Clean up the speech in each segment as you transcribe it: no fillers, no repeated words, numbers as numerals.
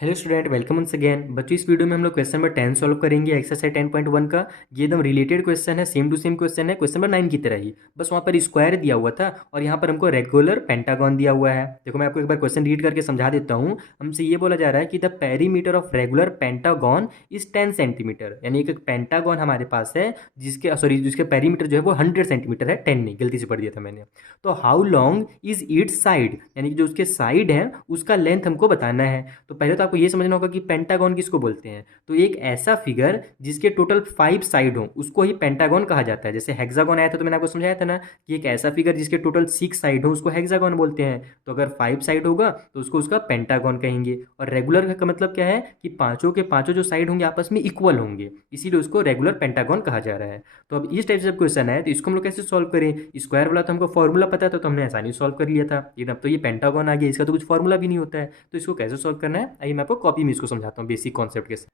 Hello student, welcome once again. बच्चों, इस video में हम लोग क्वेश्चन नंबर 10 सॉल्व करेंगे, एक्सरसाइज 10.1 का। ये एकदम रिलेटेड क्वेश्चन है, सेम टू सेम क्वेश्चन है, क्वेश्चन नंबर 9 की तरह ही। बस वहाँ पर स्क्वायर दिया हुआ था और यहाँ पर हमको रेगुलर पेंटागन दिया हुआ है। देखो, मैं आपको एक बार क्वेश्चन रीड करके समझा देता हूँ। हमसे ये बोला जा रहा है कि the perimeter of regular pentagon is 10 centimetre, यानी एक पेंटागन हमारे पास है जिसके पेरीमीटर जो है वो 100 सेंटीमीटर है, 10 नहीं, गलती से पढ़ दिया था मैंने। तो how long is it's side, यानी कि जो उसके साइड है उसका लेंथ हमको बताना है। तो पहले तो आपको ये समझना होगा कि पेंटागन किसको बोलते हैं। तो एक ऐसा फिगर जिसके टोटल 5 साइड हो उसको ही पेंटागन कहा जाता है। जैसे हेक्सागन आया था तो मैंने आपको समझाया था ना कि एक ऐसा फिगर जिसके टोटल 6 साइड हो उसको हेक्सागन बोलते हैं। तो अगर 5 साइड होगा तो उसको उसका पेंटागन कहेंगे। और रेगुलर का मतलब क्या है कि पांचों के पांचों जो साइड होंगे आपस में इक्वल होंगे, इसीलिए उसको रेगुलर पेंटागन कहा जा रहा है। तो अब इस टाइप से क्वेश्चन है तो इसको हम लोग कैसे सॉल्व करें। स्क्वायर वाला तो हमको फॉर्मूला पता था तो हमने आसानी सॉल्व कर लिया था, लेकिन अब तो ये पेंटागन आ गया, इसका तो कुछ फॉर्मूला भी नहीं होता है। तो इसको कैसे सॉल्व करना है आइए मैं आपको कॉपी में इसको समझाता हूँ बेसिक कॉन्सेप्ट के साथ।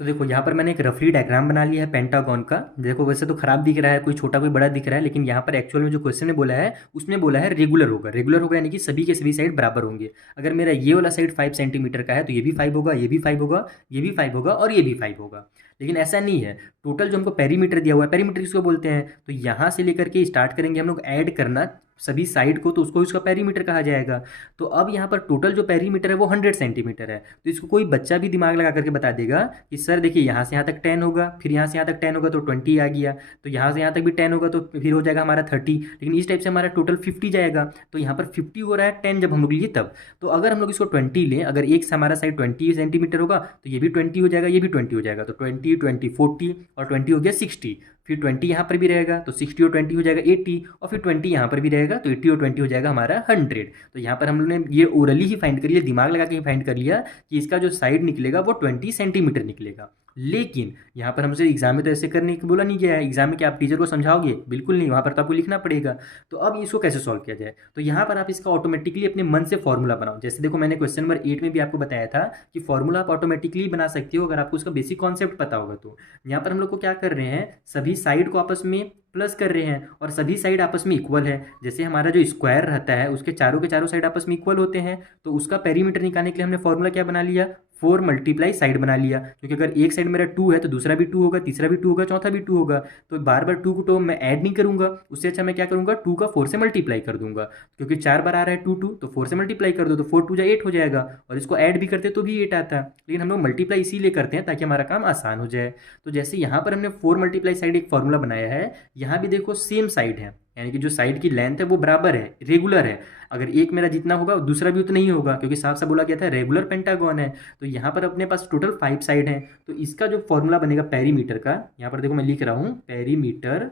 तो देखो, यहाँ पर मैंने एक रफली डायग्राम बना लिया है पेंटागन का। देखो, वैसे तो खराब दिख रहा है, कोई छोटा कोई बड़ा दिख रहा है, लेकिन यहाँ पर एक्चुअल में जो क्वेश्चन ने बोला है उसमें बोला है रेगुलर होगा। रेगुलर होगा यानी कि सभी के सभी साइड बराबर होंगे। अगर मेरा ये वाला साइड 5 सेंटीमीटर का है तो ये भी 5 होगा, ये भी 5 होगा, ये भी 5 होगा और ये भी 5 होगा। लेकिन ऐसा नहीं है। टोटल जो हमको पेरीमीटर दिया हुआ है, पेरीमीटर किसको बोलते हैं, तो यहाँ से लेकर के स्टार्ट करेंगे हम लोग ऐड करना सभी साइड को, तो उसको उसका पेरीमीटर कहा जाएगा। तो अब यहाँ पर टोटल जो पेरीमीटर है वो 100 सेंटीमीटर है। तो इसको कोई बच्चा भी दिमाग लगा करके बता देगा कि सर देखिए, यहाँ से यहाँ तक 10 होगा, फिर यहाँ से यहाँ तक 10 होगा तो 20 आ गया, तो यहाँ से यहाँ तक भी 10 होगा तो फिर हो जाएगा हमारा 30। लेकिन इस टाइप से हमारा टोटल 50 जाएगा। तो यहाँ पर 50 हो रहा है 10 जब हम लोग लिए तब। तो अगर हम लोग इसको 20 लें, अगर एक से हमारा साइड 20 सेंटीमीटर होगा तो ये भी 20 हो जाएगा, ये भी 20 हो जाएगा। तो 20 20 40 और 20 हो गया 60। फिर 20 यहाँ पर भी रहेगा तो 60 और 20 हो जाएगा 80, और फिर 20 यहाँ पर भी रहेगा तो 80 और 20 हो जाएगा हमारा 100। तो यहाँ पर हम लोग ने ये ओरली ही फाइंड कर लिया, दिमाग लगा के ही फाइंड कर लिया कि इसका जो साइड निकलेगा वो 20 सेंटीमीटर निकलेगा। लेकिन यहाँ पर हमसे एग्जाम में तो ऐसे करने की बोला नहीं गया है। एग्जाम में क्या आप टीचर को समझाओगे, बिल्कुल नहीं, वहाँ पर तो आपको लिखना पड़ेगा। तो अब इसको कैसे सॉल्व किया जाए, तो यहाँ पर आप इसका ऑटोमेटिकली अपने मन से फॉर्मूला बनाओ। जैसे देखो, मैंने क्वेश्चन नंबर 8 में भी आपको बताया था कि फॉर्मूला आप ऑटोमेटिकली बना सकते हो अगर आपको उसका बेसिक कॉन्सेप्ट पता होगा। तो यहाँ पर हम लोग को क्या कर रहे हैं, सभी साइड को आपस में प्लस कर रहे हैं और सभी साइड आपस में इक्वल है। जैसे हमारा जो स्क्वायर रहता है उसके चारों के चारों साइड आपस में इक्वल होते हैं, तो उसका पेरीमीटर निकालने के लिए हमने फॉर्मूला क्या बना लिया, 4 मल्टीप्लाई साइड बना लिया। क्योंकि अगर एक साइड मेरा 2 है तो दूसरा भी 2 होगा, तीसरा भी 2 होगा, चौथा भी 2 होगा। तो बार बार 2 को तो मैं ऐड नहीं करूंगा, उससे अच्छा मैं क्या करूंगा, 2 का 4 से मल्टीप्लाई कर दूंगा। क्योंकि 4 बार आ रहा है 2 2, तो 4 से मल्टीप्लाई कर दो तो 4 2 जा 8 हो जाएगा, और इसको ऐड भी करते तो भी 8 आता। लेकिन हम लोग मल्टीप्लाई इसीलिए करते हैं ताकि हमारा काम आसान हो जाए। तो जैसे यहाँ पर हमने 4 मल्टीप्लाई साइड एक फॉर्मूला बनाया है, यहाँ भी देखो सेम साइड है, यानी कि जो साइड की लेंथ है वो बराबर है, रेगुलर है। अगर एक मेरा जितना होगा दूसरा भी उतना ही होगा, क्योंकि साफ साफ बोला गया था रेगुलर पेंटागन है। तो यहाँ पर अपने पास टोटल 5 साइड है। तो इसका जो फॉर्मूला बनेगा पेरीमीटर का, यहाँ पर देखो मैं लिख रहा हूँ, perimeter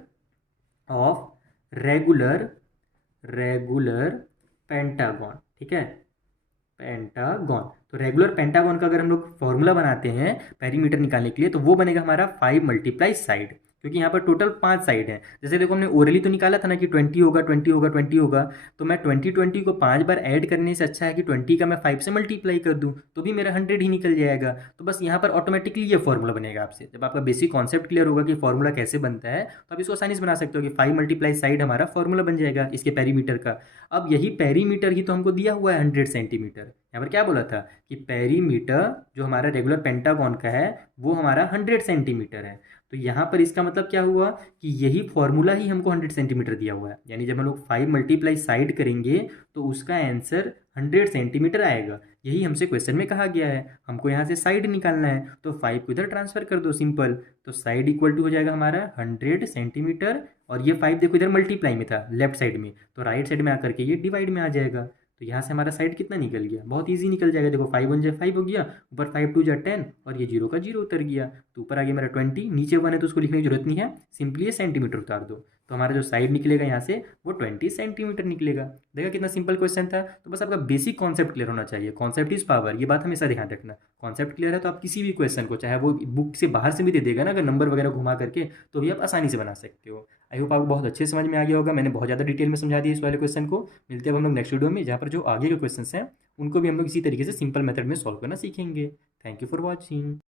of regular regular pentagon, ठीक है, पेंटागन। तो रेगुलर पेंटागन का अगर हम लोग फॉर्मूला बनाते हैं पेरीमीटर निकालने के लिए तो वो बनेगा हमारा 5 मल्टीप्लाई साइड, क्योंकि यहाँ पर टोटल 5 साइड है। जैसे देखो, हमने ओरली तो निकाला था ना कि 20 होगा 20 होगा 20 होगा, तो मैं 20 को 5 बार ऐड करने से अच्छा है कि 20 का मैं 5 से मल्टीप्लाई कर दूँ तो भी मेरा 100 ही निकल जाएगा। तो बस यहाँ पर ऑटोमेटिकली ये फॉर्मूला बनेगा आपसे। जब आपका बेसिक कॉन्सेप्ट क्लियर होगा कि फॉर्मूला कैसे बनता है तो आप इसको आसानी से बना सकते हो कि 5 मल्टीप्लाई साइड हमारा फॉर्मूला बन जाएगा इसके पेरीमीटर का। अब यही पेरीमीटर ही तो हमको दिया हुआ है 100 सेंटीमीटर। यहाँ पर क्या बोला था कि पेरीमीटर जो हमारा रेगुलर पेंटागन का है वो हमारा 100 सेंटीमीटर है। तो यहाँ पर इसका मतलब क्या हुआ कि यही फॉर्मूला ही हमको 100 सेंटीमीटर दिया हुआ है, यानी जब हम लोग 5 मल्टीप्लाई साइड करेंगे तो उसका आंसर 100 सेंटीमीटर आएगा। यही हमसे क्वेश्चन में कहा गया है, हमको यहाँ से साइड निकालना है तो 5 को इधर ट्रांसफर कर दो सिंपल। तो साइड इक्वल टू हो जाएगा हमारा 100 सेंटीमीटर, और ये 5 देखो इधर मल्टीप्लाई में था लेफ्ट साइड में, तो राइट साइड में आकर के ये डिवाइड में आ जाएगा। तो यहाँ से हमारा साइड कितना निकल गया, बहुत ईजी निकल जाएगा। देखो 5 1 जा 5 हो गया, ऊपर 5 2 जा 10, और ये 0 का 0 उतर गया। तो ऊपर आ गया मेरा 20, नीचे 1 है तो उसको लिखने की जरूरत नहीं है, सिंपली ये सेंटीमीटर उतार दो। तो हमारा जो साइड निकलेगा यहाँ से वो 20 सेंटीमीटर निकलेगा। देखा कितना सिंपल क्वेश्चन था। तो बस आपका बेसिक कॉन्सेप्ट क्लियर होना चाहिए, कॉन्सेप्ट इज पावर, ये बात हमेशा ध्यान रखना। कॉन्सेप्ट क्लियर है तो आप किसी भी क्वेश्चन को, चाहे वो बुक से बाहर से भी दे देगा ना अगर नंबर वगैरह घुमा करके, तो भी आप आसानी से बना सकते हो। आई होप आपको बहुत अच्छे समझ में आ गया होगा, मैंने बहुत ज़्यादा डिटेल में समझा दिया इस वाले क्वेश्चन को। मिलते हैं हम लोग नेक्स्ट वीडियो में, जहाँ पर जो आगे के क्वेश्चन हैं उनको भी हम लोग इसी तरीके से सिंपल मेथड में सॉल्व करना सीखेंगे। Thank you for watching.